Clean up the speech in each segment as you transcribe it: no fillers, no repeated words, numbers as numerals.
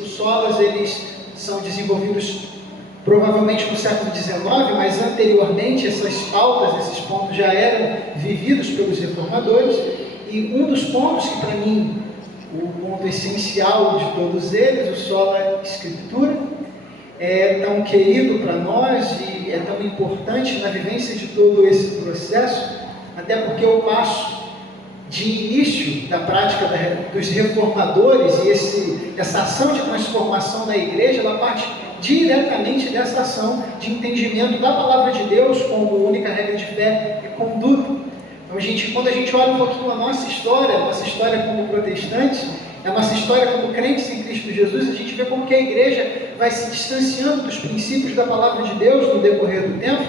os solas, eles são desenvolvidos provavelmente no século XIX, mas anteriormente essas pautas, esses pontos já eram vividos pelos reformadores, e um dos pontos que para mim, o ponto essencial de todos eles, o sola escritura, é tão querido para nós e é tão importante na vivência de todo esse processo, até porque o passo de início da prática dos reformadores e essa ação de transformação da igreja, ela parte diretamente dessa ação de entendimento da palavra de Deus como única regra de fé e conduta. Então, quando a gente olha um pouquinho a nossa história como protestantes, a nossa história como crentes em Cristo Jesus, a gente vê como que a igreja vai se distanciando dos princípios da palavra de Deus no decorrer do tempo,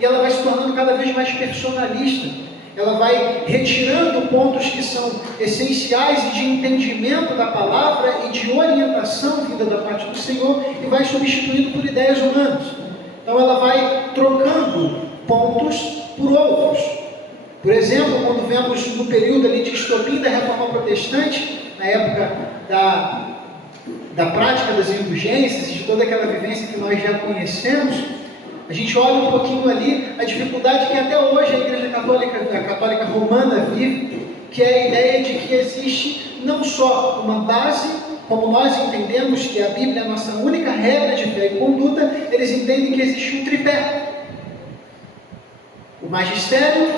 e ela vai se tornando cada vez mais personalista. Ela vai retirando pontos que são essenciais e de entendimento da palavra e de orientação vinda da parte do Senhor e vai substituindo por ideias humanas. Então ela vai trocando pontos por outros. Por exemplo, quando vemos no período ali de estopim da Reforma Protestante, na época da prática das indulgências e de toda aquela vivência que nós já conhecemos, a gente olha um pouquinho ali a dificuldade que até hoje a Igreja Católica Romana vive, que é a ideia de que existe não só uma base, como nós entendemos que a Bíblia é a nossa única regra de fé e conduta, eles entendem que existe um tripé. O magistério,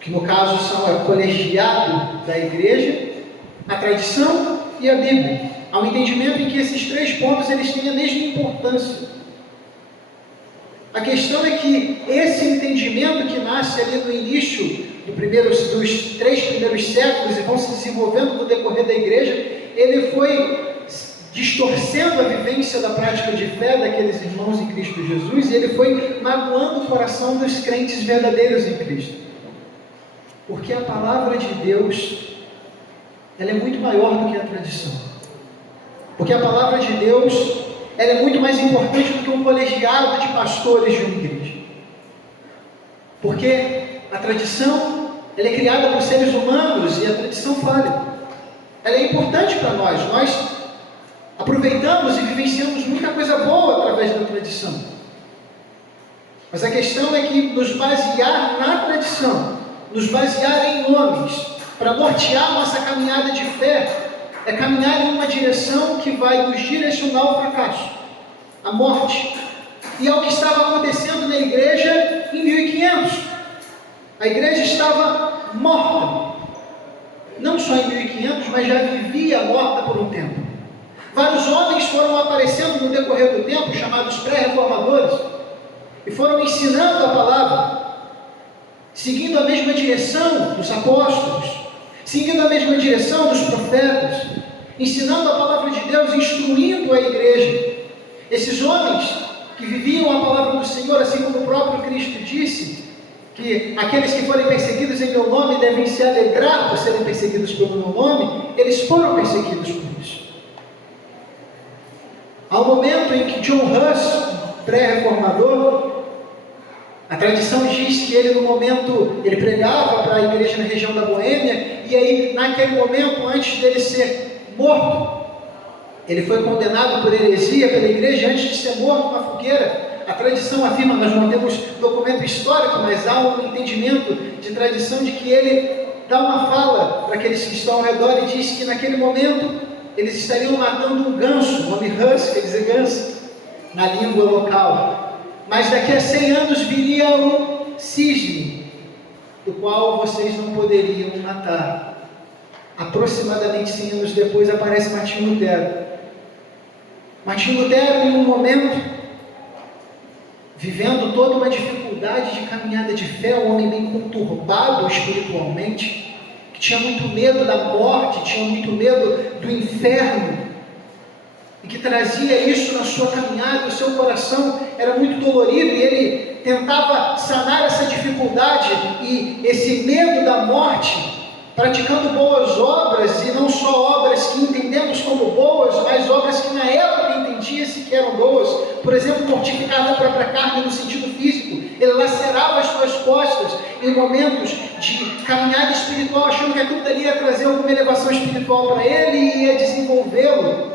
que no caso é o colegiado da Igreja, a tradição e a Bíblia. Há um entendimento em que esses três pontos eles têm a mesma importância. A questão é que esse entendimento que nasce ali no início dos 3 primeiros séculos e vão se desenvolvendo no decorrer da igreja, ele foi distorcendo a vivência da prática de fé daqueles irmãos em Cristo Jesus e ele foi magoando o coração dos crentes verdadeiros em Cristo. Porque a palavra de Deus, ela é muito maior do que a tradição. Porque a palavra de Deus, ela é muito mais importante do que um colegiado de pastores de uma igreja. Porque a tradição, ela é criada por seres humanos e a tradição falha. Ela é importante para nós. Nós aproveitamos e vivenciamos muita coisa boa através da tradição. Mas a questão é que nos basear na tradição, nos basear em homens, para nortear nossa caminhada de fé, é caminhar em uma direção que vai nos direcionar ao fracasso, à morte. E é o que estava acontecendo na igreja em 1500. A igreja estava morta. Não só em 1500, mas já vivia morta por um tempo. Vários homens foram aparecendo no decorrer do tempo, chamados pré-reformadores, e foram ensinando a palavra, seguindo a mesma direção dos apóstolos, seguindo a mesma direção dos profetas, ensinando a palavra de Deus, instruindo a igreja. Esses homens que viviam a palavra do Senhor, assim como o próprio Cristo disse, que aqueles que forem perseguidos em meu nome devem se alegrar por serem perseguidos pelo meu nome, eles foram perseguidos por isso. Há um momento em que John Huss, pré-reformador, a tradição diz que ele ele pregava para a igreja na região da Boêmia, e aí naquele momento, antes dele ser morto, ele foi condenado por heresia pela igreja antes de ser morto na fogueira. A tradição afirma, nós não temos documento histórico, mas há um entendimento de tradição de que ele dá uma fala para aqueles que estão ao redor e diz que naquele momento eles estariam matando um ganso, o nome Huss quer dizer ganso, na língua local. Mas daqui a 100 anos viria um cisne, do qual vocês não poderiam matar. Aproximadamente 100 anos depois aparece Martinho Lutero. Martinho Lutero, em um momento, vivendo toda uma dificuldade de caminhada de fé, um homem bem conturbado espiritualmente, que tinha muito medo da morte, tinha muito medo do inferno, e que trazia isso na sua caminhada, o seu coração era muito dolorido, e ele tentava sanar essa dificuldade e esse medo da morte, praticando boas obras, e não só obras que entendemos como boas, mas obras que na época entendia-se que eram boas. Por exemplo, mortificar a própria carne no sentido físico, físico, ele lacerava as suas costas em momentos de caminhada espiritual, achando que aquilo dali ia trazer alguma elevação espiritual para ele e ia desenvolvê-lo.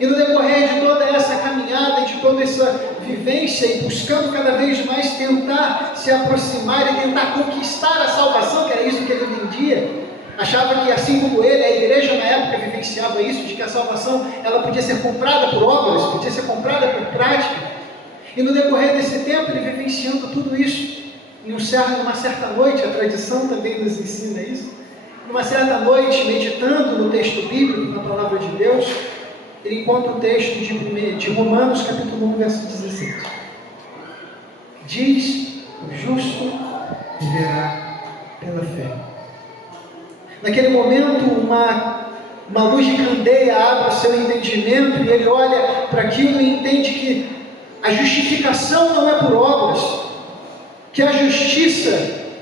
E no decorrer de toda essa caminhada, de toda essa vivência, e buscando cada vez mais tentar se aproximar e tentar conquistar a salvação, que era isso que ele entendia, achava que, assim como ele, a igreja na época vivenciava isso, de que a salvação ela podia ser comprada por obras, podia ser comprada por prática. E no decorrer desse tempo, ele vivenciando tudo isso, numa certa noite, a tradição também nos ensina isso, numa certa noite, meditando no texto bíblico, na palavra de Deus, ele encontra o texto de Romanos, capítulo 1, verso 17. Diz: o justo viverá pela fé. Naquele momento, uma luz de candeia abre o seu entendimento e ele olha para aquilo e entende que a justificação não é por obras, que a justiça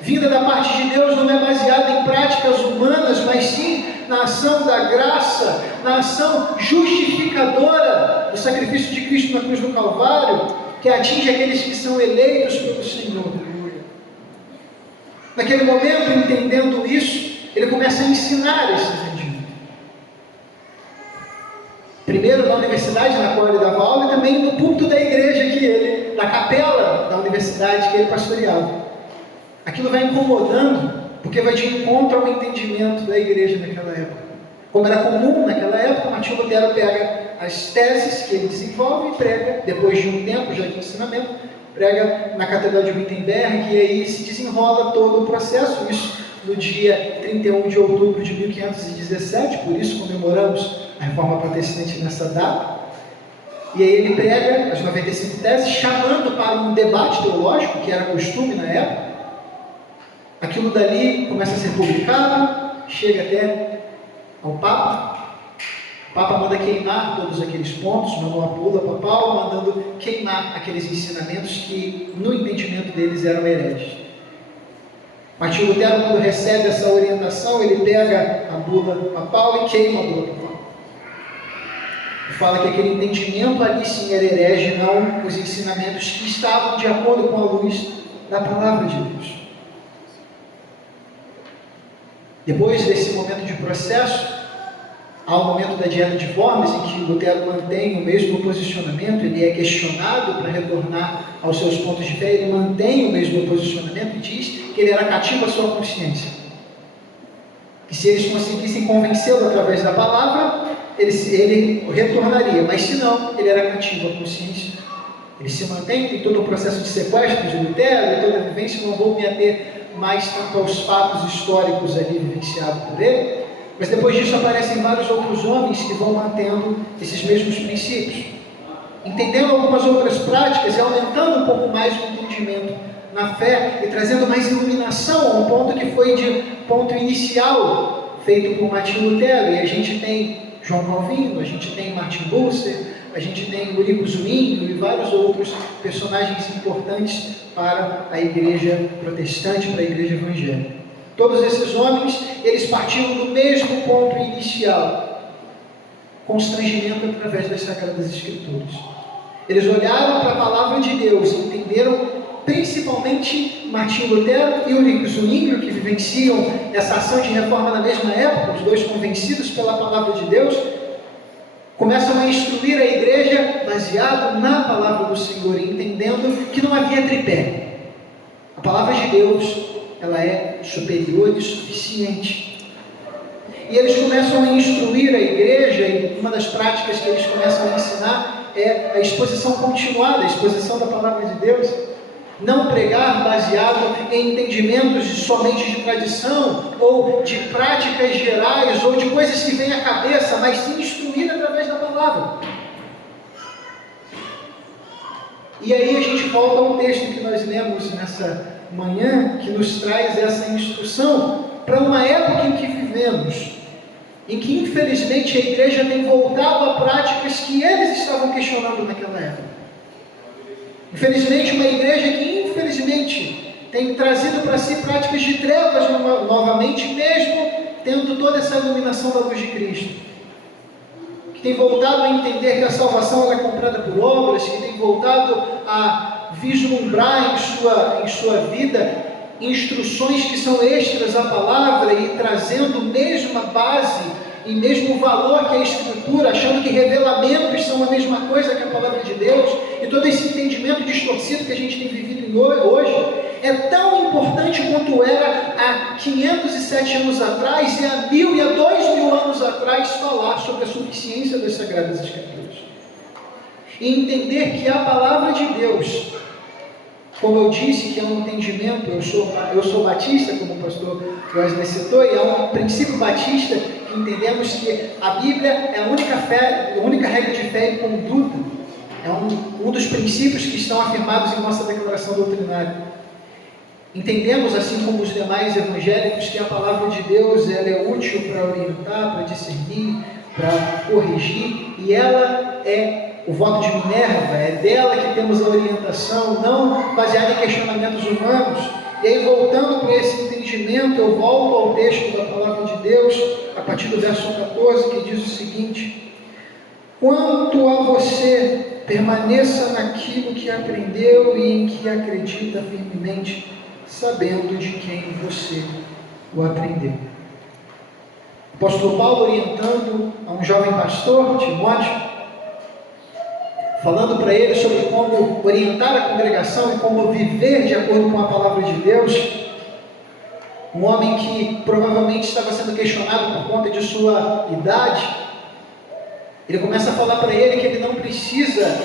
vinda da parte de Deus não é baseada em práticas humanas, mas sim na ação da graça, na ação justificadora do sacrifício de Cristo na cruz do Calvário, que atinge aqueles que são eleitos pelo Senhor. Naquele momento, entendendo isso, ele começa a ensinar esse entendimento. Primeiro na universidade na qual ele dava aula e também no púlpito da igreja da capela da universidade que ele pastoreava. Aquilo vai incomodando, porque vai de encontro ao entendimento da igreja naquela época. Como era comum naquela época, Martinho Lutero pega as teses que ele desenvolve e prega, depois de um tempo já de ensinamento, prega na Catedral de Wittenberg, e aí se desenrola todo o processo, isso no dia 31 de outubro de 1517, por isso comemoramos a Reforma Protestante nessa data. E aí ele prega as 95 teses, chamando para um debate teológico, que era costume na época. Aquilo dali começa a ser publicado, chega até ao Papa. O Papa manda queimar todos aqueles pontos, manda uma bula papal, mandando queimar aqueles ensinamentos que, no entendimento deles, eram hereges. Martinho Lutero, quando recebe essa orientação, ele pega a bula papal e queima a bula papal. E fala que aquele entendimento ali sim era herege, não os ensinamentos que estavam de acordo com a luz da palavra de Deus. Depois desse momento de processo, há o momento da dieta de Worms, em que Lutero mantém o mesmo posicionamento, ele é questionado para retornar aos seus pontos de fé, ele mantém o mesmo posicionamento e diz que ele era cativo à sua consciência. Que se eles conseguissem convencê-lo através da palavra, ele retornaria, mas se não, ele era cativo à consciência. Ele se mantém, tem todo o processo de sequestro de Lutero e toda a vivência, não vou me ater mais tanto aos fatos históricos ali vivenciados por ele, mas depois disso aparecem vários outros homens que vão mantendo esses mesmos princípios, entendendo algumas outras práticas e aumentando um pouco mais o entendimento na fé e trazendo mais iluminação a um ponto que foi de ponto inicial feito por Martinho Lutero. E a gente tem João Calvino, a gente tem Martin Bucer, a gente tem Eurico Zwinglio e vários outros personagens importantes para a igreja protestante, para a igreja evangélica. Todos esses homens, eles partiram do mesmo ponto inicial, constrangimento através das Sagradas Escrituras. Eles olharam para a palavra de Deus e entenderam, principalmente Martinho Lutero e Eurico Zwinglio, que vivenciam essa ação de reforma na mesma época, os dois convencidos pela palavra de Deus, começam a instruir a igreja baseado na palavra do Senhor, entendendo que não havia tripé. A palavra de Deus, ela é superior e suficiente. E eles começam a instruir a igreja, e uma das práticas que eles começam a ensinar é a exposição continuada, a exposição da palavra de Deus. Não pregar baseado em entendimentos somente de tradição, ou de práticas gerais, ou de coisas que vêm à cabeça, mas sim instruir através da palavra. E aí a gente volta ao texto que nós lemos nessa manhã, que nos traz essa instrução para uma época em que vivemos, em que infelizmente a igreja tem voltado a práticas que eles estavam questionando naquela época. Infelizmente, uma igreja que infelizmente tem trazido para si práticas de trevas novamente, mesmo tendo toda essa iluminação da luz de Cristo. Que tem voltado a entender que a salvação ela é comprada por obras, que tem voltado a vislumbrar em sua vida instruções que são extras à palavra e trazendo mesma base e mesmo valor que a Escritura, achando que revelamentos são a mesma coisa que a palavra de Deus, e todo esse entendimento distorcido que a gente tem vivido hoje, é tão importante quanto era há 507 anos atrás, e há 1000 e há 2000 anos atrás, falar sobre a suficiência das Sagradas Escrituras. E entender que a palavra de Deus, como eu disse, que é um entendimento, eu sou batista, como o pastor Wesley citou, e é um princípio batista que entendemos que a Bíblia é a única regra de fé e conduta, é um dos princípios que estão afirmados em nossa declaração doutrinária. Entendemos, assim como os demais evangélicos, que a palavra de Deus ela é útil para orientar, para discernir, para corrigir, e ela é o voto de Minerva, é dela que temos a orientação, não baseada em questionamentos humanos. E aí, voltando para esse entendimento, eu volto ao texto da palavra de Deus, a partir do verso 14, que diz o seguinte: quanto a você, permaneça naquilo que aprendeu e em que acredita firmemente, sabendo de quem você o aprendeu. O apóstolo Paulo orientando a um jovem pastor, Timóteo, falando para ele sobre como orientar a congregação e como viver de acordo com a palavra de Deus. Um homem que provavelmente estava sendo questionado por conta de sua idade. Ele começa a falar para ele que ele não precisa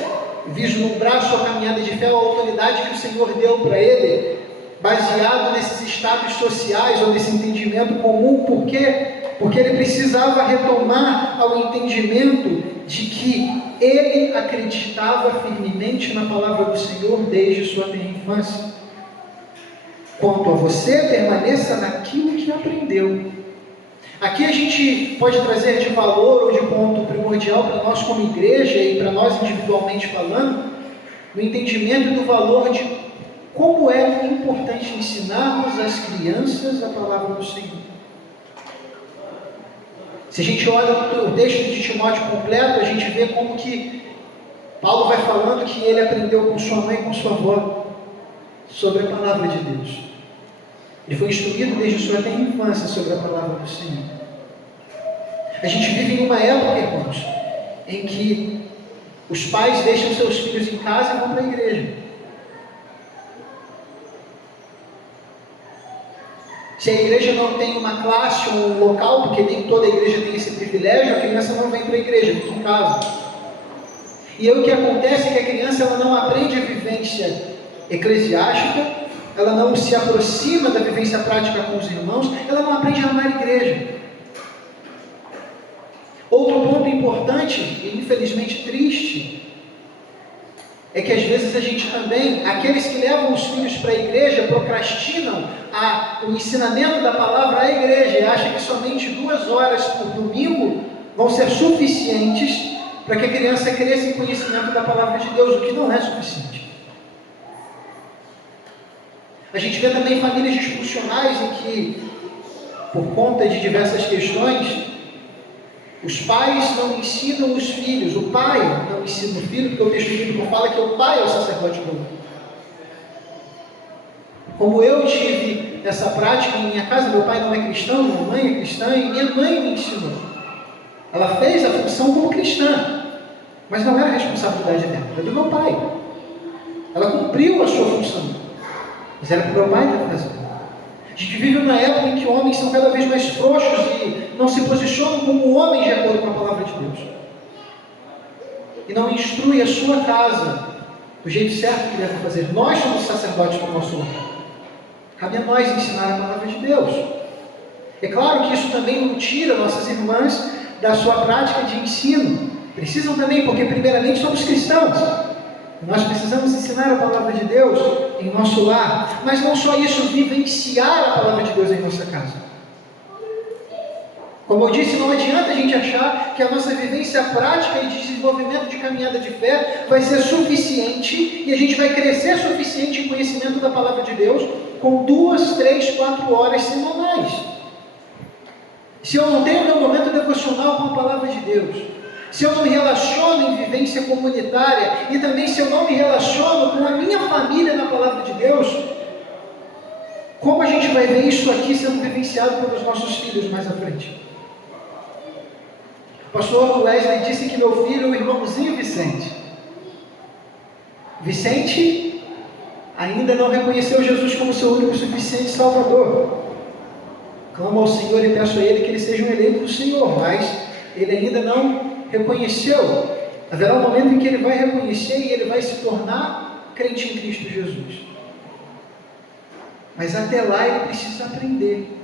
vislumbrar sua caminhada de fé, a autoridade que o Senhor deu para ele, baseado nesses status sociais ou nesse entendimento comum. Por quê? Porque ele precisava retomar ao entendimento de que ele acreditava firmemente na palavra do Senhor desde sua tenra infância. Quanto a você, permaneça naquilo que aprendeu. Aqui a gente pode trazer de valor ou de ponto primordial para nós como igreja e para nós individualmente falando, no entendimento do valor de como é importante ensinarmos às crianças a palavra do Senhor. Se a gente olha o texto de Timóteo completo, a gente vê como que Paulo vai falando que ele aprendeu com sua mãe e com sua avó sobre a palavra de Deus. Ele foi instruído desde sua tenra infância sobre a palavra do Senhor. A gente vive em uma época, irmãos, em que os pais deixam seus filhos em casa e vão para a igreja. Se a igreja não tem uma classe ou um local, porque nem toda igreja tem esse privilégio, a criança não vem para a igreja, fica em casa. E aí o que acontece é que a criança ela não aprende a vivência eclesiástica, ela não se aproxima da vivência prática com os irmãos, ela não aprende a amar a igreja. Outro ponto importante, e infelizmente triste, é que às vezes a gente também, aqueles que levam os filhos para a igreja, procrastinam o ensinamento da palavra à igreja e acham que somente 2 horas por domingo vão ser suficientes para que a criança cresça em conhecimento da palavra de Deus, o que não é suficiente. A gente vê também famílias disfuncionais em que, por conta de diversas questões, os pais não ensinam os filhos, o pai não ensina o filho, porque o texto bíblico fala que o pai é o sacerdote comum. Como eu tive essa prática em minha casa, meu pai não é cristão, minha mãe é cristã, e minha mãe me ensinou. Ela fez a função como cristã, mas não era a responsabilidade dela, era do meu pai. Ela cumpriu a sua função, mas era para o meu pai que fazer. A gente vive uma época em que homens são cada vez mais frouxos e não se posicionam como homens de acordo com a palavra de Deus. E não instrui a sua casa do jeito certo que deve fazer. Nós somos sacerdotes do nosso lar. Cabe a nós ensinar a palavra de Deus. É claro que isso também não tira nossas irmãs da sua prática de ensino. Precisam também, porque primeiramente somos cristãos. Nós precisamos ensinar a palavra de Deus em nosso lar, mas não só isso, vivenciar a palavra de Deus em nossa casa. Como eu disse, não adianta a gente achar que a nossa vivência prática e desenvolvimento de caminhada de fé vai ser suficiente e a gente vai crescer suficiente em conhecimento da palavra de Deus com 2, 3, 4 horas semanais. Se eu não tenho meu momento devocional com a palavra de Deus, se eu não me relaciono em vivência comunitária e também se eu não me relaciono com a minha família na palavra de Deus, como a gente vai ver isso aqui sendo vivenciado pelos nossos filhos mais à frente? O pastor Wesley disse que meu filho é o irmãozinho Vicente. Vicente ainda não reconheceu Jesus como seu único e suficiente Salvador. Clamo ao Senhor e peço a Ele que ele seja um eleito do Senhor, mas ele ainda não reconheceu. Haverá um momento em que ele vai reconhecer e ele vai se tornar crente em Cristo Jesus. Mas até lá ele precisa aprender.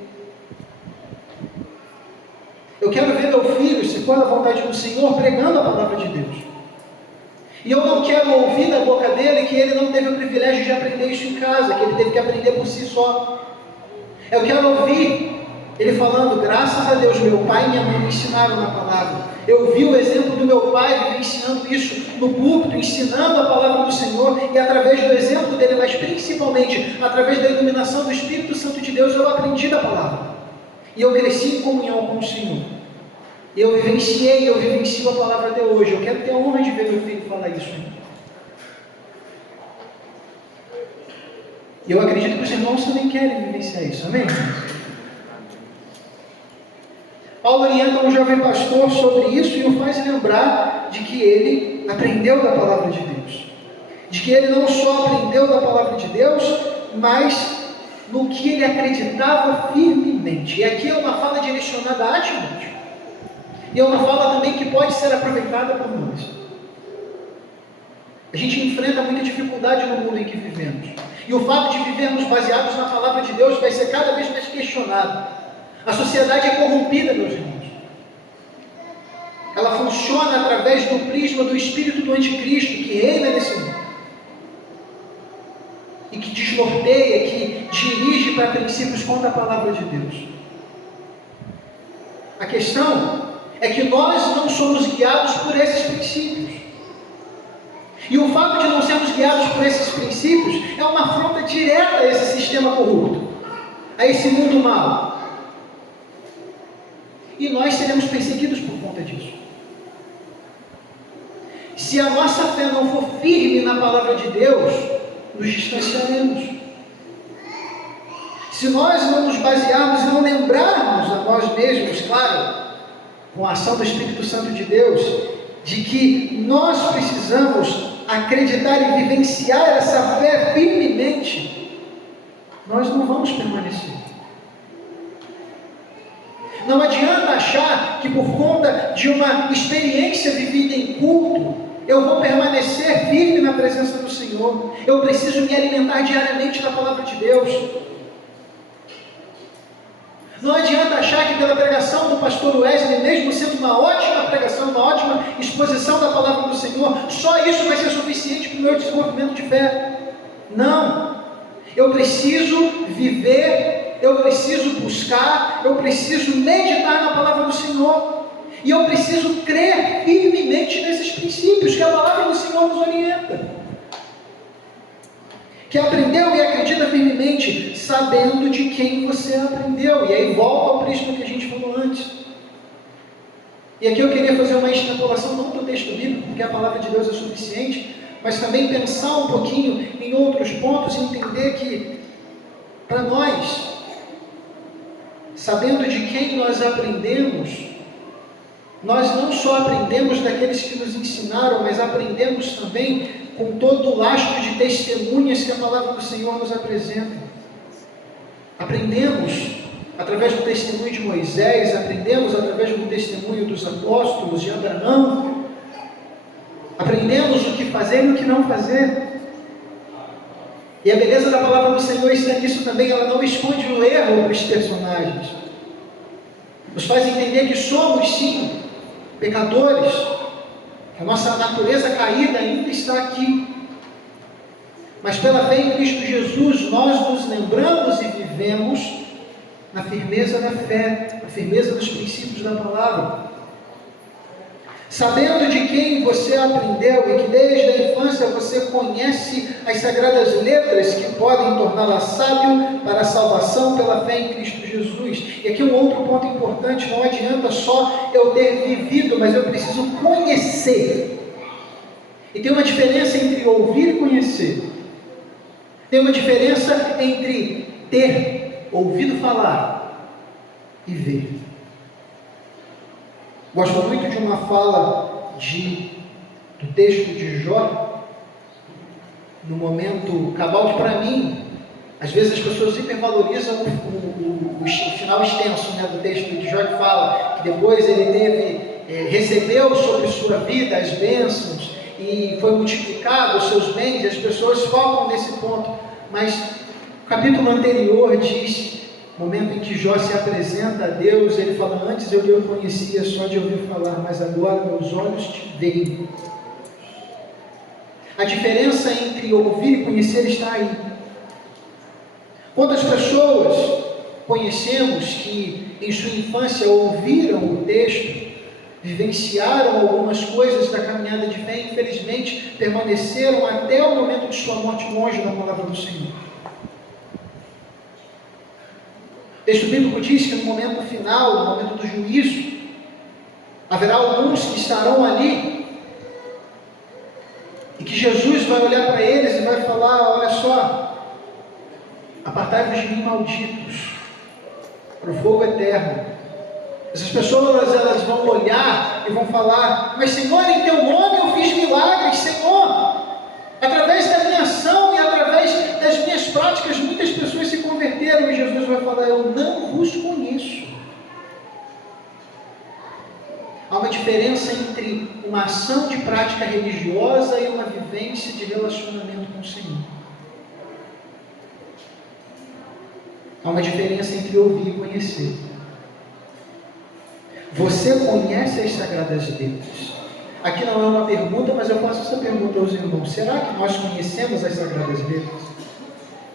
Eu quero ver meu filho, se for da vontade do Senhor, pregando a palavra de Deus. E eu não quero ouvir da boca dele que ele não teve o privilégio de aprender isso em casa, que ele teve que aprender por si só. Eu quero ouvir ele falando, graças a Deus, meu pai e minha mãe me ensinaram na palavra. Eu vi o exemplo do meu pai vivenciando isso no púlpito, ensinando a palavra do Senhor, e através do exemplo dele, mas principalmente através da iluminação do Espírito Santo de Deus, eu aprendi da palavra. E eu cresci em comunhão com o Senhor. Eu vivencio a palavra até hoje. Eu quero ter a honra de ver meu filho falar isso. E eu acredito que os irmãos também querem vivenciar isso. Amém? Paulo orienta um jovem pastor sobre isso e o faz lembrar de que ele aprendeu da palavra de Deus. De que ele não só aprendeu da palavra de Deus, mas no que ele acreditava firmemente. E aqui é uma fala direcionada a Timóteo. E é uma fala também que pode ser aproveitada por nós. A gente enfrenta muita dificuldade no mundo em que vivemos. E o fato de vivermos baseados na palavra de Deus vai ser cada vez mais questionado. A sociedade é corrompida, meus irmãos. Ela funciona através do prisma do espírito do anticristo que reina nesse mundo. E que desnorteia, que dirige para princípios contra a palavra de Deus. A questão é que nós não somos guiados por esses princípios. E o fato de não sermos guiados por esses princípios é uma afronta direta a esse sistema corrupto, a esse mundo mau. E nós seremos perseguidos por conta disso. Se a nossa fé não for firme na palavra de Deus, nos distanciaremos. Se nós não nos basearmos e não lembrarmos a nós mesmos, claro, com a ação do Espírito Santo de Deus, de que nós precisamos acreditar e vivenciar essa fé firmemente, nós não vamos permanecer. Não adianta achar que por conta de uma experiência vivida em culto, eu vou permanecer firme na presença do Senhor. Eu preciso me alimentar diariamente da palavra de Deus. Não adianta achar que pela pregação do pastor Wesley, mesmo sendo uma ótima pregação, uma ótima exposição da palavra do Senhor, só isso vai ser suficiente para o meu desenvolvimento de fé. Não. Eu preciso viver, eu preciso buscar, eu preciso meditar na palavra do Senhor. E eu preciso crer firmemente nesses princípios que a palavra do Senhor nos orienta. Que aprendeu e acredita firmemente, sabendo de quem você aprendeu. E aí volta ao prisma que a gente falou antes. E aqui eu queria fazer uma extrapolação não do texto bíblico, porque a palavra de Deus é suficiente, mas também pensar um pouquinho em outros pontos e entender que, para nós, sabendo de quem nós aprendemos, nós não só aprendemos daqueles que nos ensinaram, mas aprendemos também com todo o lastro de testemunhas que a palavra do Senhor nos apresenta. Aprendemos através do testemunho de Moisés, aprendemos através do testemunho dos apóstolos, de Abraão, aprendemos o que fazer e o que não fazer. E a beleza da palavra do Senhor está nisso também, ela não esconde o erro dos personagens. Nos faz entender que somos sim pecadores, a nossa natureza caída ainda está aqui, mas pela fé em Cristo Jesus, nós nos lembramos e vivemos na firmeza da fé, na firmeza dos princípios da palavra. sabendo de quem você aprendeu e que desde a infância você conhece as sagradas letras que podem torná-la sábio para a salvação pela fé em Cristo Jesus. E aqui um outro ponto importante: não adianta só eu ter vivido, mas eu preciso conhecer. E tem uma diferença entre ouvir e conhecer. Tem uma diferença entre ter ouvido falar e ver. Gosto muito de uma fala do texto de Jó, no momento cabal, que para mim, às vezes as pessoas hipervalorizam o final extenso, né, do texto de Jó, que fala que depois ele recebeu sobre sua vida as bênçãos e foi multiplicado os seus bens, e as pessoas focam nesse ponto. Mas o capítulo anterior diz, momento em que Jó se apresenta a Deus, ele fala: antes eu lhe conhecia só de ouvir falar, mas agora meus olhos te veem. A diferença entre ouvir e conhecer está aí. Quantas pessoas conhecemos que em sua infância ouviram o texto, vivenciaram algumas coisas da caminhada de fé e infelizmente permaneceram até o momento de sua morte longe da palavra do Senhor? O texto bíblico diz que no momento final, no momento do juízo, haverá alguns que estarão ali e que Jesus vai olhar para eles e vai falar: olha só, apartai-vos de mim, malditos, para o fogo eterno. Essas pessoas, elas vão olhar e vão falar: mas Senhor, em teu nome eu fiz milagres, Senhor, através da minha ação e através das minhas práticas muitas pessoas se converteram. E Jesus vai falar: eu não vos conheço. Há uma diferença entre uma ação de prática religiosa e uma vivência de relacionamento com o Senhor. Há uma diferença entre ouvir e conhecer. Você conhece as sagradas letras? Aqui não é uma pergunta, mas eu faço essa pergunta aos irmãos: será que nós conhecemos as sagradas letras?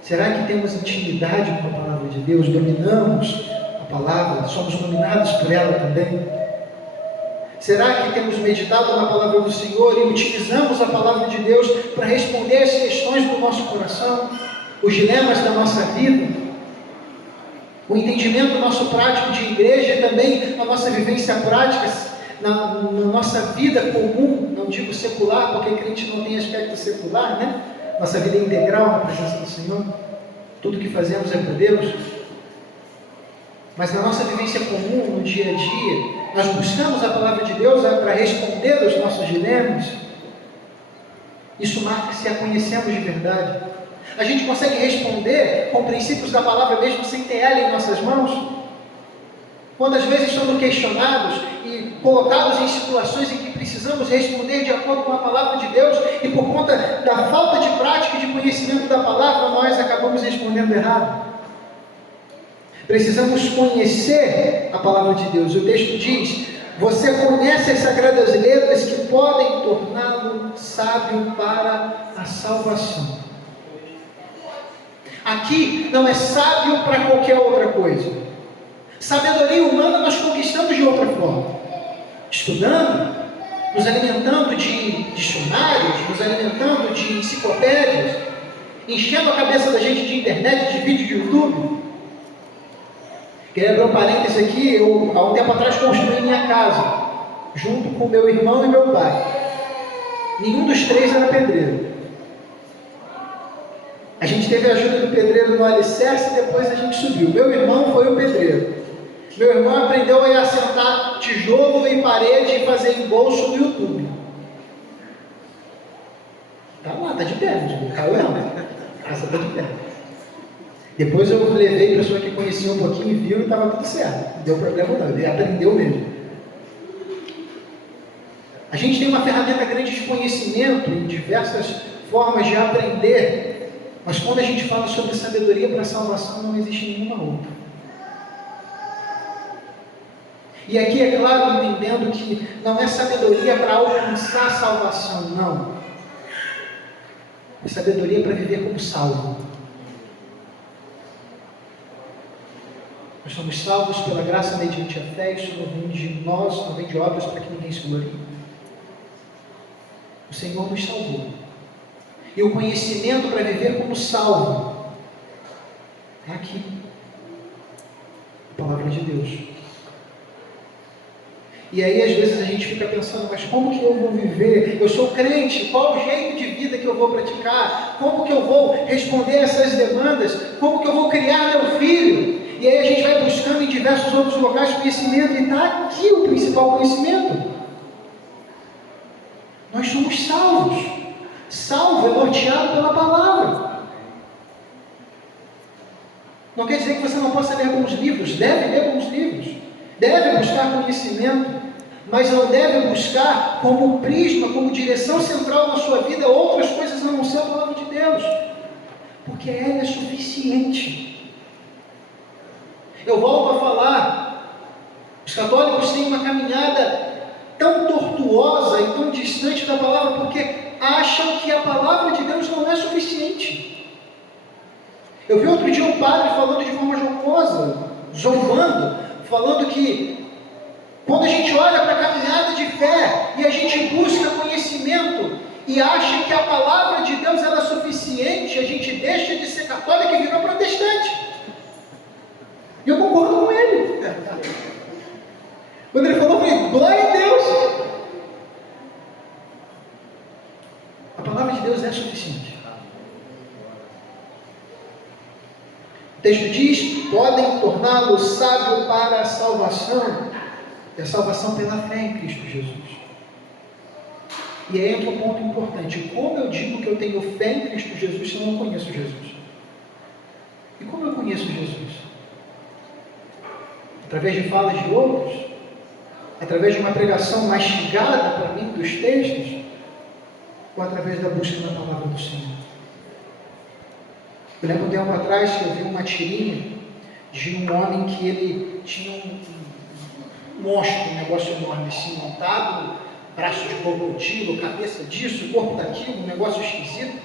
Será que temos intimidade com a palavra de Deus? Dominamos a palavra? Somos dominados por ela também? Será que temos meditado na palavra do Senhor e utilizamos a palavra de Deus para responder às questões do nosso coração, os dilemas da nossa vida, o entendimento nosso prático de igreja e também a nossa vivência prática na nossa vida comum? Não digo secular, porque crente não tem aspecto secular, né? Nossa vida é integral na presença do Senhor, tudo que fazemos é por Deus. Mas na nossa vivência comum, no dia a dia, nós buscamos a palavra de Deus para responder aos nossos dilemas. Isso marca se a conhecemos de verdade. A gente consegue responder com princípios da palavra mesmo sem ter ela em nossas mãos? Quantas vezes somos questionados e colocados em situações em que precisamos responder de acordo com a palavra de Deus, e por conta da falta de prática e de conhecimento da palavra, nós acabamos respondendo errado. Precisamos conhecer a palavra de Deus. O texto diz: você conhece as sagradas letras que podem torná-lo sábio para a salvação. Aqui não é sábio para qualquer outra coisa. Sabedoria humana nós conquistamos de outra forma: estudando, nos alimentando de dicionários, nos alimentando de enciclopédias, enchendo a cabeça da gente de internet, de vídeo de YouTube. Queria abrir um parênteses aqui. Eu, há um tempo atrás, construí minha casa, junto com meu irmão e meu pai. Nenhum dos três era pedreiro. A gente teve a ajuda do pedreiro no alicerce e depois a gente subiu. Meu irmão foi o pedreiro. Meu irmão aprendeu a assentar tijolo e parede e fazer embolso no YouTube. Tá lá, tá de pé, não caiu não. A casa tá de pé. Depois eu levei a pessoa que conhecia um pouquinho e viu e estava tudo certo. Não deu problema não, ele aprendeu mesmo. A gente tem uma ferramenta grande de conhecimento em diversas formas de aprender, mas quando a gente fala sobre sabedoria para a salvação, não existe nenhuma outra. E aqui é claro, entendendo que não é sabedoria para alcançar a salvação, não. É sabedoria para viver como salvo. Nós somos salvos pela graça mediante a fé. Isso não vem de nós, não vem de obras para que ninguém se glorie. O Senhor nos salvou. E o conhecimento para viver como salvo é aqui. A palavra de Deus. E aí às vezes a gente fica pensando, mas como que eu vou viver? Eu sou crente, qual o jeito de vida que eu vou praticar? Como que eu vou responder essas demandas? Como que eu vou criar meu filho? E aí a gente vai buscando em diversos outros locais conhecimento, e está aqui o principal conhecimento. Nós somos salvos. Salvo é norteado pela palavra. Não quer dizer que você não possa ler bons livros, deve ler bons livros, deve buscar conhecimento, mas não deve buscar como prisma, como direção central na sua vida outras coisas a não ser a palavra de Deus, porque ela é suficiente. Eu volto a falar, os católicos têm uma caminhada tão tortuosa e tão distante da palavra, porque acham que a palavra de Deus não é suficiente. Eu vi outro dia um padre falando de forma jocosa, zombando, falando que quando a gente olha para a caminhada de fé e a gente busca conhecimento e acha que a palavra de Deus ela é suficiente, a gente deixa de ser católico e virou protestante. E eu concordo com ele. Quando ele falou, eu falei, glória a Deus. A palavra de Deus é suficiente. O texto diz, podem torná-lo sábio para a salvação, e a salvação pela fé em Cristo Jesus. E aí entra um ponto importante, como eu digo que eu tenho fé em Cristo Jesus se eu não conheço Jesus? E como eu conheço Jesus? Através de falas de outros? Através de uma pregação mastigada para mim dos textos? Ou através da busca na palavra do Senhor? Eu lembro um tempo atrás que eu vi uma tirinha de um homem que ele tinha um monstro, um negócio enorme assim montado, braço de crocodilo, cabeça disso, corpo daquilo, um negócio esquisito.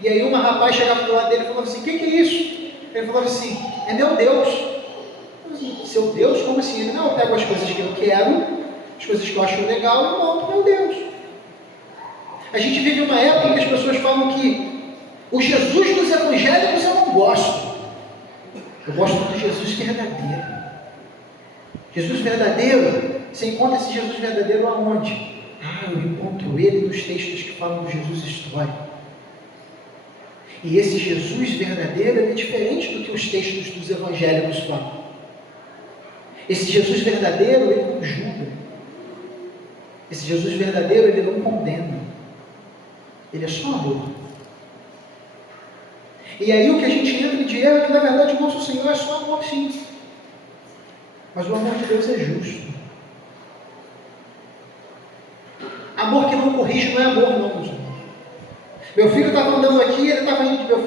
E aí uma rapaz chegava do lado dele e falava assim, o que é isso? Ele falava assim, é meu Deus. Eu falei assim, seu Deus? Como assim? Ele, não, eu pego as coisas que eu quero, as coisas que eu acho legal e monto meu Deus. A gente vive uma época em que as pessoas falam que o Jesus dos evangélicos eu não gosto. Eu gosto do Jesus verdadeiro. Jesus verdadeiro, você encontra esse Jesus verdadeiro aonde? Eu encontro ele nos textos que falam do Jesus histórico. E esse Jesus verdadeiro é diferente do que os textos dos evangélicos falam. Esse Jesus verdadeiro, ele não julga. Esse Jesus verdadeiro, ele não condena. Ele é só amor. E aí o que a gente entra de erro é que na verdade o nosso Senhor é só amor, sim. Mas o amor de Deus é justo. Amor que não corrige não é amor, não, meus irmãos. Meu filho estava andando aqui, ele estava indo, meu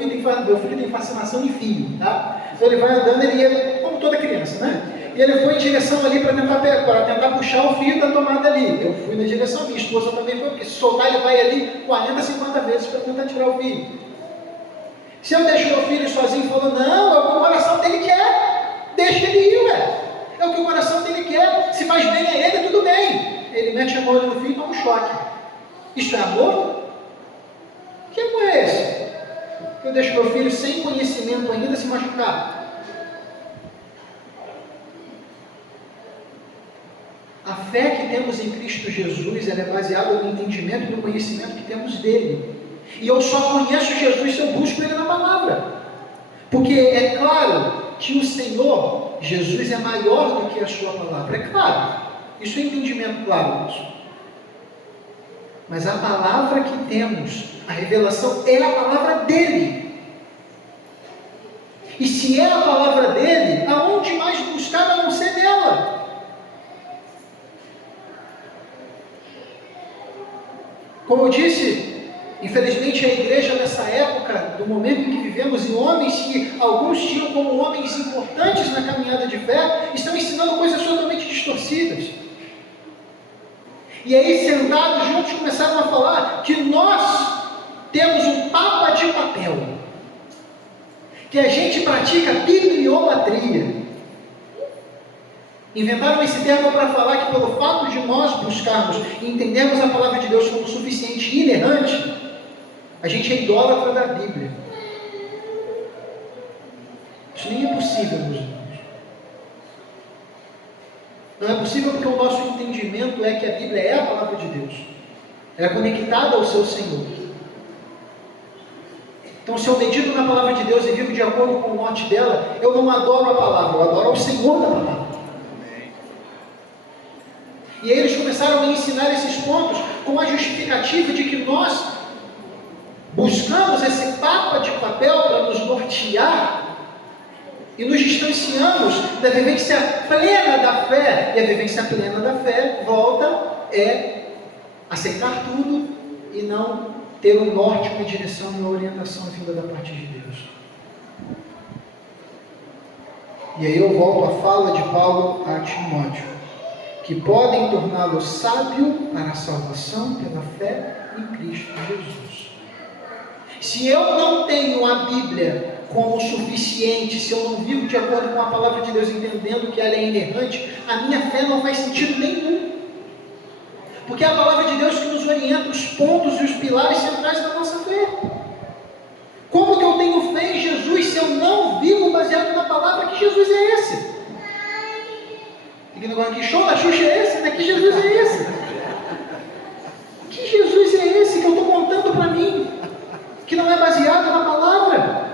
filho tem fascinação em fio, tá? Então ele vai andando, ele ia, como toda criança, né? E ele foi em direção ali para tentar puxar o fio da tomada ali. Eu fui na direção, minha esposa também foi, porque se soltar ele vai ali 40, 50 vezes para tentar tirar o fio. Se eu deixo meu filho sozinho falando, não, é o que o coração dele quer, deixa ele ir, ué. É o que o coração dele quer, se faz bem a ele, tudo bem. Ele mete a mão no fio e toma um choque. Isso é amor? Que amor é esse? Eu deixo meu filho sem conhecimento ainda se machucar. A fé que temos em Cristo Jesus, ela é baseada no entendimento e no conhecimento que temos dele. E eu só conheço Jesus se eu busco ele na palavra. Porque é claro que o Senhor, Jesus, é maior do que a sua palavra. É claro. Isso é entendimento claro disso. Mas a palavra que temos, a revelação, é a palavra dele. E se é a palavra dele, aonde mais buscar a não ser dela? Como eu disse, infelizmente a igreja nessa época, do momento em que vivemos, e homens que alguns tinham como homens importantes na caminhada de fé, estão ensinando coisas totalmente distorcidas. E aí, sentados juntos, começaram a falar que nós temos um papa de papel, que a gente pratica bibliolatria. Inventaram esse termo para falar que pelo fato de nós buscarmos e entendermos a palavra de Deus como suficiente e inerrante, a gente é idólatra da Bíblia. Isso nem é possível, meus irmãos. Não é possível porque o nosso entendimento é que a Bíblia é a palavra de Deus. Ela é conectada ao seu Senhor. Então, se eu medito na palavra de Deus e vivo de acordo com o norte dela, eu não adoro a palavra, eu adoro ao Senhor da palavra. E aí eles começaram a ensinar esses pontos com a justificativa de que nós buscamos esse papa de papel para nos nortear e nos distanciamos da vivência plena da fé. E a vivência plena da fé, volta, é aceitar tudo e não ter um norte, uma direção e uma orientação vinda da parte de Deus. E aí eu volto à fala de Paulo a Timóteo, que podem torná-lo sábio para a salvação pela fé em Cristo Jesus. Se eu não tenho a Bíblia como suficiente, se eu não vivo de acordo com a palavra de Deus, entendendo que ela é inerrante, a minha fé não faz sentido nenhum. Porque é a palavra de Deus que nos orienta os pontos e os pilares centrais da nossa fé. Como que eu tenho fé em Jesus se eu não vivo baseado na palavra? Que Jesus é esse? Que show da Xuxa é esse? Que Jesus é esse? Que Jesus é esse que eu estou contando para mim? Que não é baseado na palavra?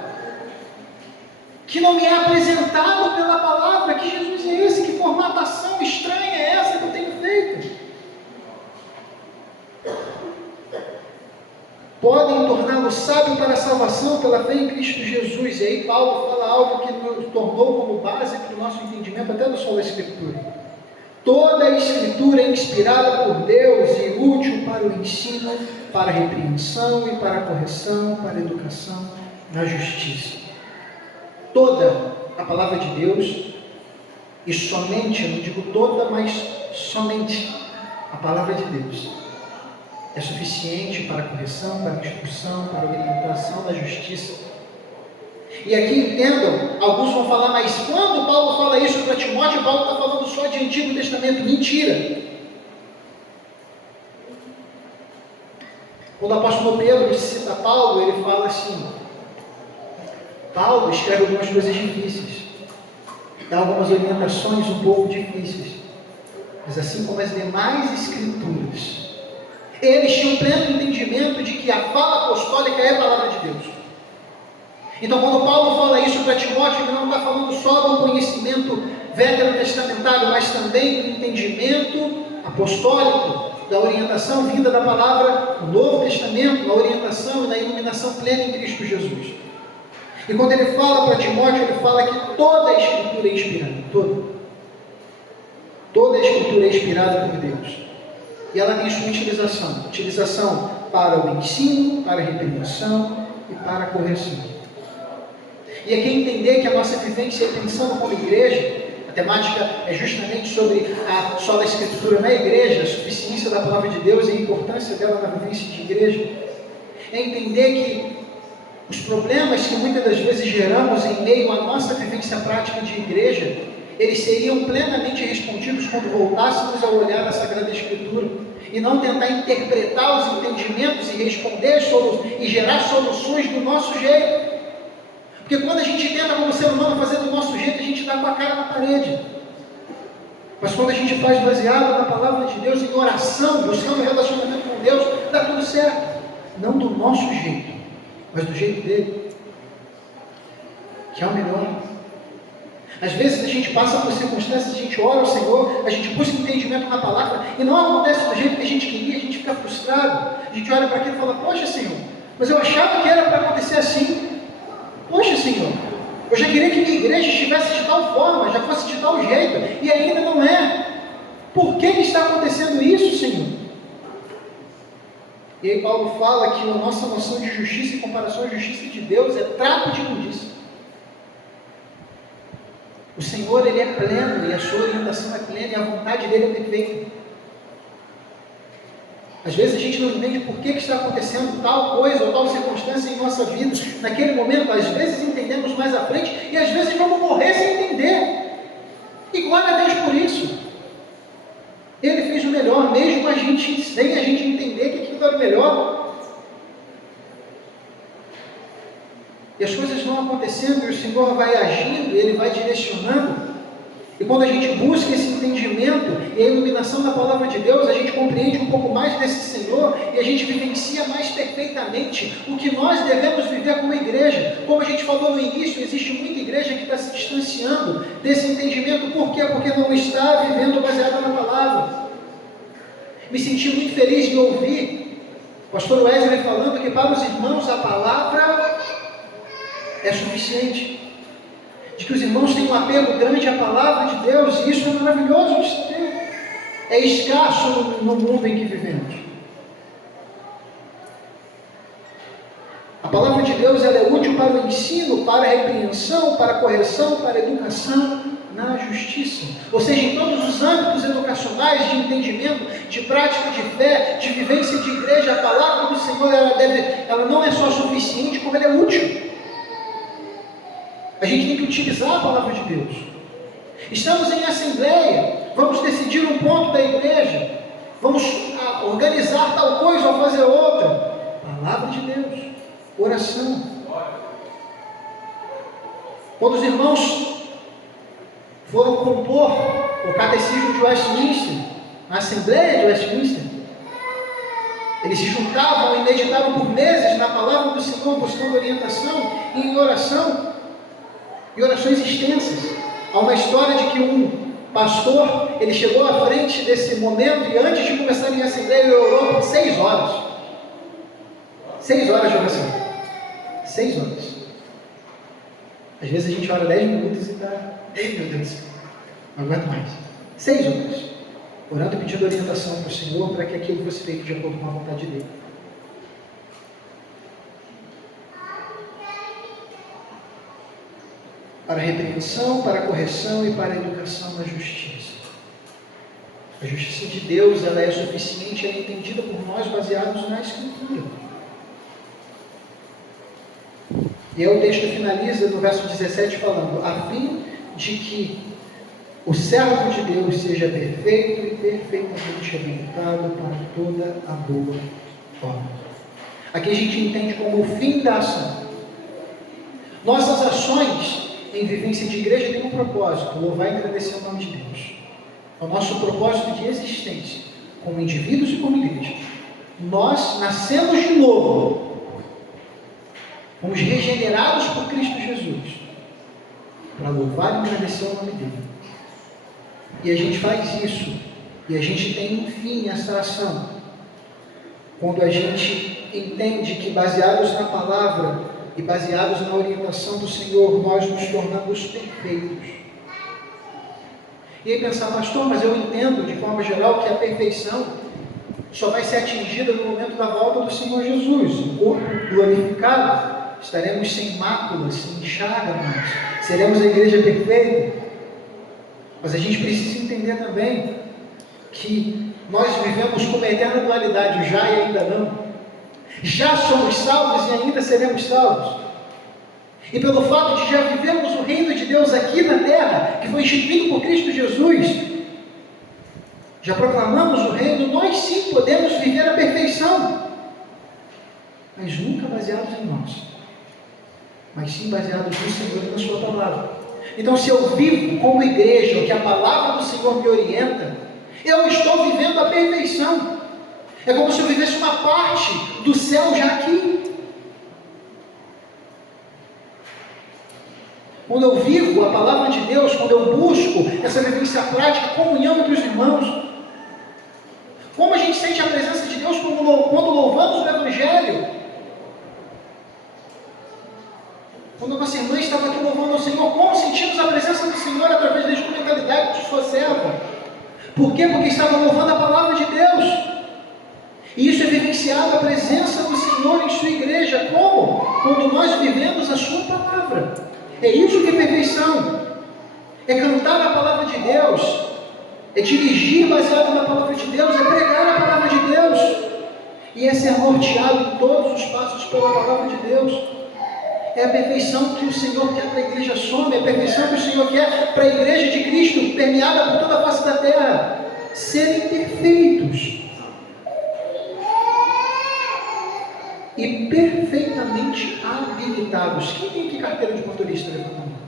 Que não me é apresentado pela palavra? Que Jesus é esse? Que formatação estranha é essa que eu tenho feito? Podem torná-lo sábio para a salvação pela fé em Cristo Jesus. E aí Paulo fala algo que nos tornou como base para o nosso entendimento até da sola Escritura. Toda a Escritura é inspirada por Deus e útil para o ensino, para a repreensão e para a correção, para a educação na justiça. Toda a palavra de Deus, e somente, eu não digo toda, mas somente a palavra de Deus é suficiente para a correção, para a instrução, para a orientação da justiça. E aqui entendam, alguns vão falar, mas quando Paulo fala isso para Timóteo, Paulo está falando só de Antigo Testamento. Mentira! Quando o apóstolo Pedro cita Paulo, ele fala assim, Paulo escreve algumas coisas difíceis, dá algumas orientações um pouco difíceis, mas assim como as demais escrituras, eles tinham pleno entendimento de que a fala apostólica é a palavra de Deus. Então, quando Paulo fala isso para Timóteo, ele não está falando só do conhecimento veterotestamentário, mas também do entendimento apostólico, da orientação vinda da palavra no Novo Testamento, da orientação e da iluminação plena em Cristo Jesus. E quando ele fala para Timóteo, ele fala que toda a Escritura é inspirada, toda a Escritura é inspirada por Deus. E ela tem sua utilização para o ensino, para a repreensão e para a correção. E aqui entender que a nossa vivência e pensando como igreja, a temática é justamente sobre a sola Escritura na igreja, a suficiência da palavra de Deus e a importância dela na vivência de igreja. É entender que os problemas que muitas das vezes geramos em meio à nossa vivência prática de igreja, eles seriam plenamente respondidos quando voltássemos a olhar a Sagrada Escritura e não tentar interpretar os entendimentos e responder e gerar soluções do nosso jeito. Porque quando a gente tenta como ser humano fazer do nosso jeito, a gente dá com a cara na parede. Mas quando a gente faz baseado na palavra de Deus, em oração, buscando relacionamento com Deus, dá tudo certo. Não do nosso jeito, mas do jeito dele, que é o melhor. Às vezes a gente passa por circunstâncias, a gente ora ao Senhor, a gente busca entendimento na palavra e não acontece do jeito que a gente queria, a gente fica frustrado. A gente olha para aquilo e fala, poxa Senhor, mas eu achava que era para acontecer assim. Poxa Senhor, eu já queria que minha igreja estivesse de tal forma, já fosse de tal jeito, e ainda não é. Por que está acontecendo isso, Senhor? E aí Paulo fala que a nossa noção de justiça em comparação à justiça de Deus é trapo de imundícia. O Senhor, Ele é pleno, e a sua orientação é plena, e a vontade dEle é perfeita. Às vezes a gente não entende por que está acontecendo tal coisa ou tal circunstância em nossa vida. Naquele momento, às vezes entendemos mais à frente, e às vezes vamos morrer sem entender. E glória a Deus por isso. Ele fez o melhor, mesmo sem a gente entender que aquilo era o melhor. E as coisas vão acontecendo, e o Senhor vai agindo, Ele vai direcionando. E quando a gente busca esse entendimento e a iluminação da palavra de Deus, a gente compreende um pouco mais desse Senhor e a gente vivencia mais perfeitamente o que nós devemos viver como igreja. Como a gente falou no início, existe muita igreja que está se distanciando desse entendimento. Por quê? Porque não está vivendo baseado na palavra. Me senti muito feliz de ouvir o pastor Wesley falando que para os irmãos a palavra é suficiente. De que os irmãos têm um apego grande à palavra de Deus, e isso é maravilhoso de se ter. É escasso no mundo em que vivemos. A palavra de Deus ela é útil para o ensino, para a repreensão, para a correção, para a educação na justiça. Ou seja, em todos os âmbitos educacionais, de entendimento, de prática de fé, de vivência de igreja, a palavra do Senhor ela não é só suficiente, como ela é útil. A gente tem que utilizar a palavra de Deus. Estamos em assembleia, vamos decidir um ponto da igreja, vamos organizar tal coisa ou fazer outra. Palavra de Deus, oração. Quando os irmãos foram compor o catecismo de Westminster, a assembleia de Westminster, eles se juntavam e meditavam por meses na palavra do Senhor, buscando orientação e em oração. E orações extensas. Há uma história de que um pastor, ele chegou à frente desse momento e antes de começar a assembleia, ele orou por 6 horas. 6 horas de oração. 6 horas. Às vezes a gente ora 10 minutos e está, ei meu Deus do céu, não aguento mais. 6 horas. Orando e pedindo orientação para o Senhor para que aquilo fosse feito de acordo com a vontade dele. Para a repreensão, para a correção e para a educação na justiça. A justiça de Deus ela é suficiente, ela é entendida por nós baseados na Escritura. E aí o texto finaliza no verso 17 falando, a fim de que o servo de Deus seja perfeito e perfeitamente habilitado para toda a boa obra. Aqui a gente entende como o fim da ação. Nossas ações em vivência de igreja tem um propósito, louvar e agradecer o nome de Deus. É o nosso propósito de existência, como indivíduos e como igreja. Nós nascemos de novo, fomos regenerados por Cristo Jesus, para louvar e agradecer o nome dele. E a gente faz isso, e a gente tem um fim essa ação, quando a gente entende que baseados na palavra, e baseados na orientação do Senhor, nós nos tornamos perfeitos. E aí pensar, pastor, mas eu entendo de forma geral que a perfeição só vai ser atingida no momento da volta do Senhor Jesus. O corpo glorificado, estaremos sem mácula, sem chaga mais, seremos a igreja perfeita. Mas a gente precisa entender também que nós vivemos com uma eterna dualidade, o já e ainda não. Já somos salvos e ainda seremos salvos. E pelo fato de já vivermos o reino de Deus aqui na terra, que foi instituído por Cristo Jesus, já proclamamos o reino, nós sim podemos viver a perfeição, mas nunca baseados em nós, mas sim baseados no Senhor e na sua palavra. Então, se eu vivo como igreja, o que a palavra do Senhor me orienta, eu estou vivendo a perfeição. É como se eu vivesse uma parte do céu já aqui. Quando eu vivo a palavra de Deus, quando eu busco essa vivência prática, comunhão entre os irmãos, como a gente sente a presença de Deus quando louvamos o Evangelho? Quando a nossa irmã estava aqui louvando ao Senhor, como sentimos a presença do Senhor através da instrumentalidade de sua serva? Por quê? Porque estava louvando a palavra de Deus. E isso é vivenciado a presença do Senhor em sua igreja. Como? Quando nós vivemos a sua palavra. É isso que é perfeição. É cantar a palavra de Deus. É dirigir baseado na palavra de Deus. É pregar a palavra de Deus. E é ser norteado em todos os passos pela palavra de Deus. É a perfeição que o Senhor quer para a igreja Soma, é a perfeição que o Senhor quer para a igreja de Cristo, permeada por toda a face da terra. Serem perfeitos e perfeitamente habilitados. Quem tem aqui carteira de motorista? Levanta a mão.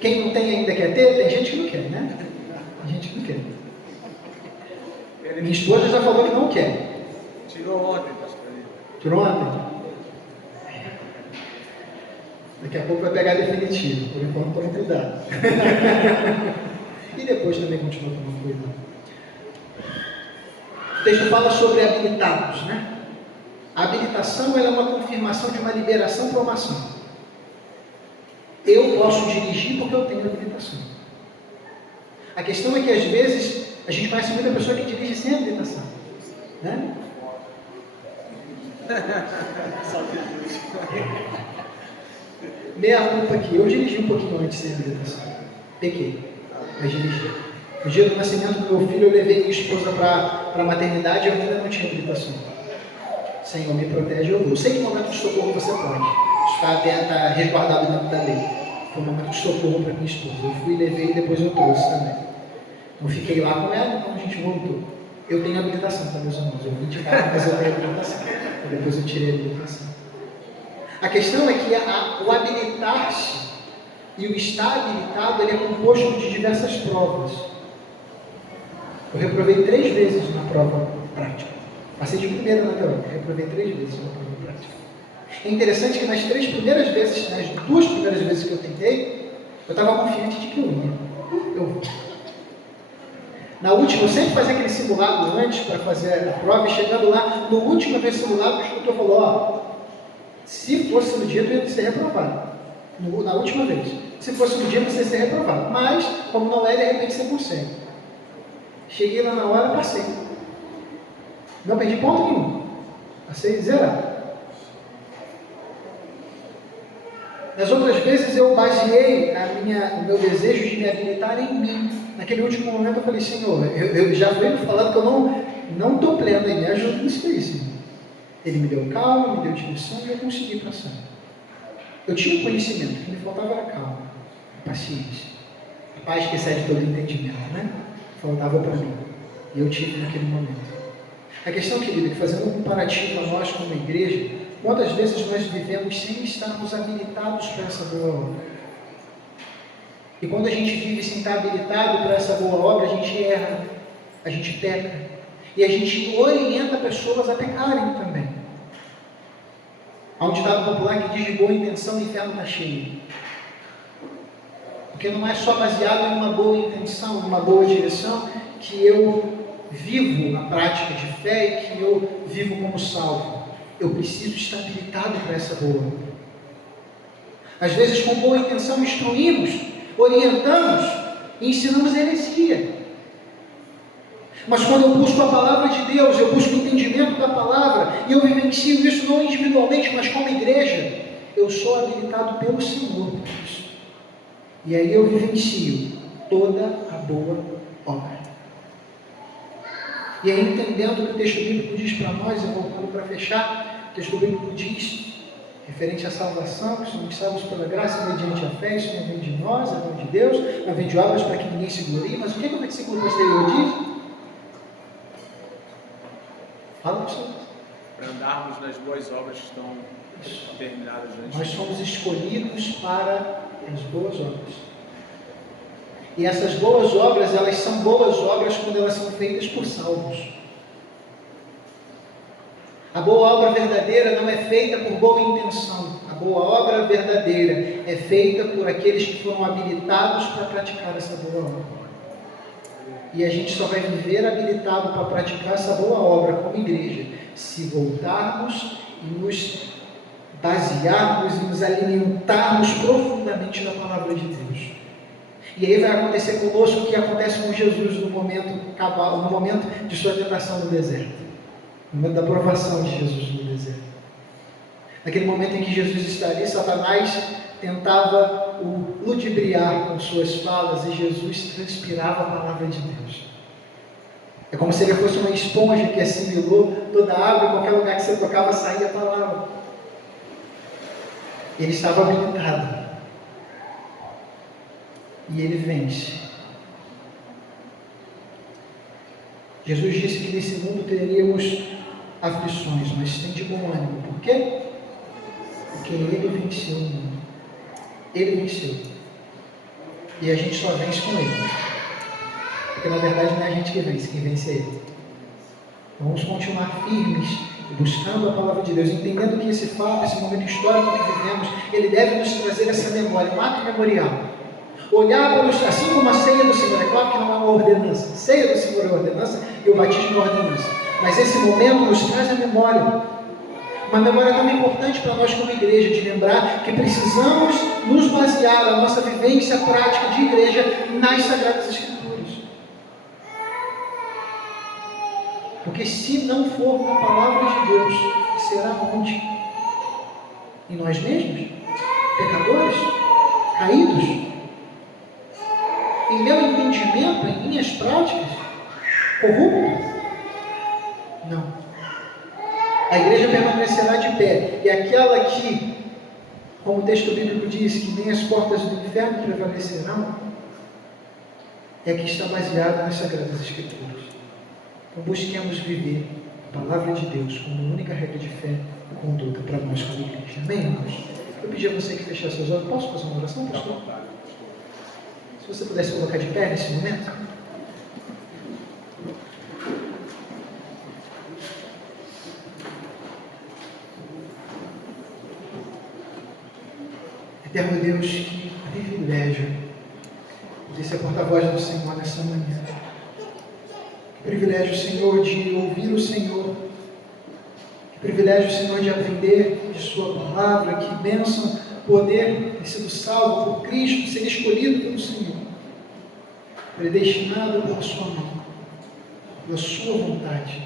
Quem não tem ainda quer ter? Tem gente que não quer, né? Tem gente que não quer. Minha esposa já falou que não quer. Tirou ontem, pastor. Tirou ontem? Daqui a pouco vai pegar definitivo. Por enquanto, tome cuidado. E depois também continua tomando cuidado. O texto fala sobre habilitados, né? A habilitação ela é uma confirmação de uma liberação para uma ação. Eu posso dirigir porque eu tenho habilitação. A questão é que às vezes a gente conhece muita pessoa que dirige sem habilitação, né? Meia culpa aqui, eu dirigi um pouquinho antes sem habilitação. Pequei, mas dirigi. No dia do nascimento do meu filho, eu levei minha esposa para a maternidade e eu ainda não tinha habilitação. Senhor, me protege, eu vou. Eu sei que no momento de socorro você pode. Está resguardado dentro da lei. Foi um momento de socorro para minha esposa. Eu fui, levei e depois eu trouxe também. Eu fiquei lá com ela, então a gente voltou. Eu tenho habilitação, tá, meus irmãos? Eu vim de carro, mas eu tenho habilitação. Depois eu tirei a habilitação. A questão é que o habilitar-se e o estar habilitado ele é composto de diversas provas. Eu reprovei 3 vezes na prova prática. Passei de primeira na teoria, reprovei 3 vezes na prova prática. É interessante que nas 3 primeiras vezes, nas 2 primeiras vezes que eu tentei, eu estava confiante de que eu ia. Eu vou. Na última, eu sempre fazia aquele simulado antes para fazer a prova, e chegando lá, no último vez simulado, o instrutor falou, ó, se fosse no dia, tu ia ser reprovado. Na última vez. Se fosse no dia, você ia ser reprovado. Mas, como não é, de repente você consegue. Cheguei lá na hora, passei. Não perdi ponto nenhum. Passei zerado. Nas outras vezes eu baseei o meu desejo de me habilitar em mim. Naquele último momento eu falei, Senhor, eu já fui falando que eu não estou pleno em mim, me ajuda nisso aí, Senhor. Ele me deu calma, me deu direção e eu consegui passar. Eu tinha conhecimento, o que me faltava era calma, paciência. A paz que excede todo entendimento, né? Faltava para mim. E eu tive naquele momento. A questão, querida, é que fazendo um comparativo a nós como igreja, quantas vezes nós vivemos sem estarmos habilitados para essa boa obra? E quando a gente vive sem estar habilitado para essa boa obra, a gente erra, a gente peca. E a gente orienta pessoas a pecarem também. Há um ditado popular que diz de boa intenção o inferno está cheio. Porque não é só baseado em uma boa intenção, uma boa direção, que eu vivo a prática de fé e que eu vivo como salvo. Eu preciso estar habilitado para essa boa obra. Às vezes, com boa intenção, instruímos, orientamos e ensinamos heresia. Mas quando eu busco a palavra de Deus, eu busco o entendimento da palavra, e eu vivencio isso não individualmente, mas como igreja, eu sou habilitado pelo Senhor para isso. E aí eu vivencio toda a boa obra. E aí, entendendo o que o texto bíblico diz para nós, e voltando para fechar, o texto bíblico diz, referente à salvação, que somos salvos pela graça mediante a fé, isso não vem de nós, é dom de Deus, não vem de obras para que ninguém se glorie. Mas o que o versículo posterior diz? Fala para vocês. Para andarmos nas boas obras que estão terminadas antes. Nós somos escolhidos para as boas obras. E essas boas obras, elas são boas obras quando elas são feitas por salvos. A boa obra verdadeira não é feita por boa intenção. A boa obra verdadeira é feita por aqueles que foram habilitados para praticar essa boa obra. E a gente só vai viver habilitado para praticar essa boa obra como igreja, se voltarmos e nos basearmos e nos alimentarmos profundamente da palavra de Deus. E aí vai acontecer conosco o que acontece com Jesus no momento de sua tentação no deserto. No momento da provação de Jesus no deserto. Naquele momento em que Jesus está ali, Satanás tentava o ludibriar com suas falas e Jesus transpirava a palavra de Deus. É como se ele fosse uma esponja que assimilou toda a água e qualquer lugar que você tocava saía a palavra. Ele estava habilitado. E ele vence. Jesus disse que nesse mundo teríamos aflições, mas tem de bom ânimo. Por quê? Porque ele venceu o mundo. Ele venceu. E a gente só vence com ele. Porque na verdade não é a gente que vence, quem vence é ele. Vamos continuar firmes, buscando a palavra de Deus, entendendo que esse fato, esse momento histórico que vivemos, ele deve nos trazer essa memória, um ato memorial. Olhar para os, assim como a ceia do Senhor, é claro que não é uma ordenança, a ceia do Senhor é uma ordenança e o batismo é uma ordenança, mas esse momento nos traz a memória, uma memória tão importante para nós como igreja, de lembrar que precisamos nos basear a nossa vivência prática de igreja nas Sagradas Escrituras, porque se não for na palavra de Deus, será onde? Em nós mesmos? Pecadores? Caídos? Em meu entendimento, em minhas práticas, corrupto? Não. A igreja permanecerá de pé, e aquela que, como o texto bíblico diz, que nem as portas do inferno prevalecerão, é que está baseada nas Sagradas Escrituras. Então busquemos viver a palavra de Deus como única regra de fé e conduta para nós como igreja. Amém, irmãos? Eu pedi a você que fechasse seus olhos. Posso fazer uma oração, pastor? Se você pudesse colocar de pé nesse momento. Eterno Deus, que privilégio de ser porta-voz do Senhor nessa manhã. Que privilégio, Senhor, de ouvir o Senhor. Que privilégio, Senhor, de aprender de Sua palavra. Que bênção poder ter sido salvo por Cristo, ser escolhido pelo Senhor, predestinado pela Sua mão, pela Sua vontade,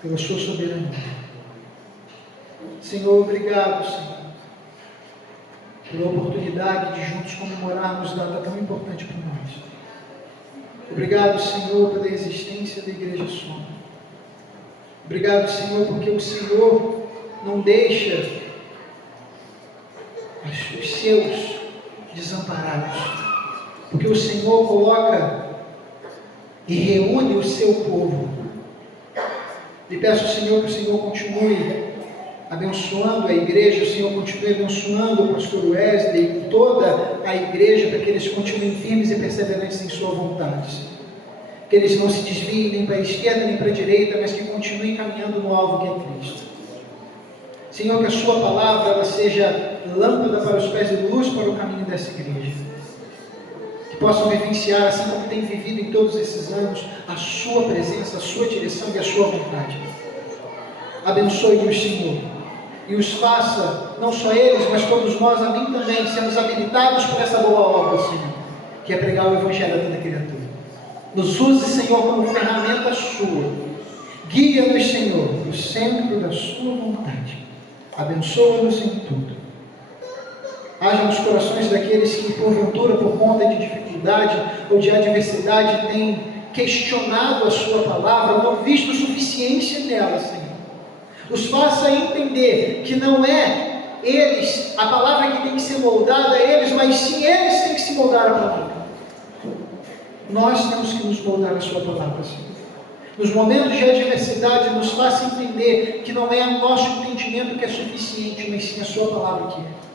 pela Sua soberania. Senhor, obrigado, Senhor, pela oportunidade de juntos comemorarmos data tão importante para nós. Obrigado, Senhor, pela existência da Igreja Soma. Obrigado, Senhor, porque o Senhor não deixa os seus desamparados, porque o Senhor coloca e reúne o seu povo. Lhe peço, Senhor, que o Senhor continue abençoando a igreja, o Senhor continue abençoando o pastor Wesley e toda a igreja, para que eles continuem firmes e perseverantes em sua vontade, que eles não se desviem nem para a esquerda nem para a direita, mas que continuem caminhando no alvo que é Cristo. Senhor, que a sua palavra ela seja lâmpada para os pés e luz para o caminho dessa igreja, que possam vivenciar, assim como tem vivido em todos esses anos, a sua presença, a sua direção e a sua vontade. Abençoe-os, Senhor, e os faça, não só eles, mas todos nós, a mim também, sermos habilitados por essa boa obra, Senhor, que é pregar o Evangelho a toda criatura. Nos use, Senhor, como ferramenta sua. Guia-nos, Senhor, no centro da sua vontade. Abençoa-nos em tudo. Haja nos corações daqueles que, porventura, por conta de dificuldade ou de adversidade, têm questionado a sua palavra, ou não visto suficiência nela, Senhor. Os faça entender que não é eles, a palavra que tem que ser moldada a eles, mas sim eles têm que se moldar a palavra. Nós temos que nos moldar a sua palavra, Senhor. Nos momentos de adversidade, nos faça entender que não é o nosso entendimento que é suficiente, mas sim a sua palavra que é.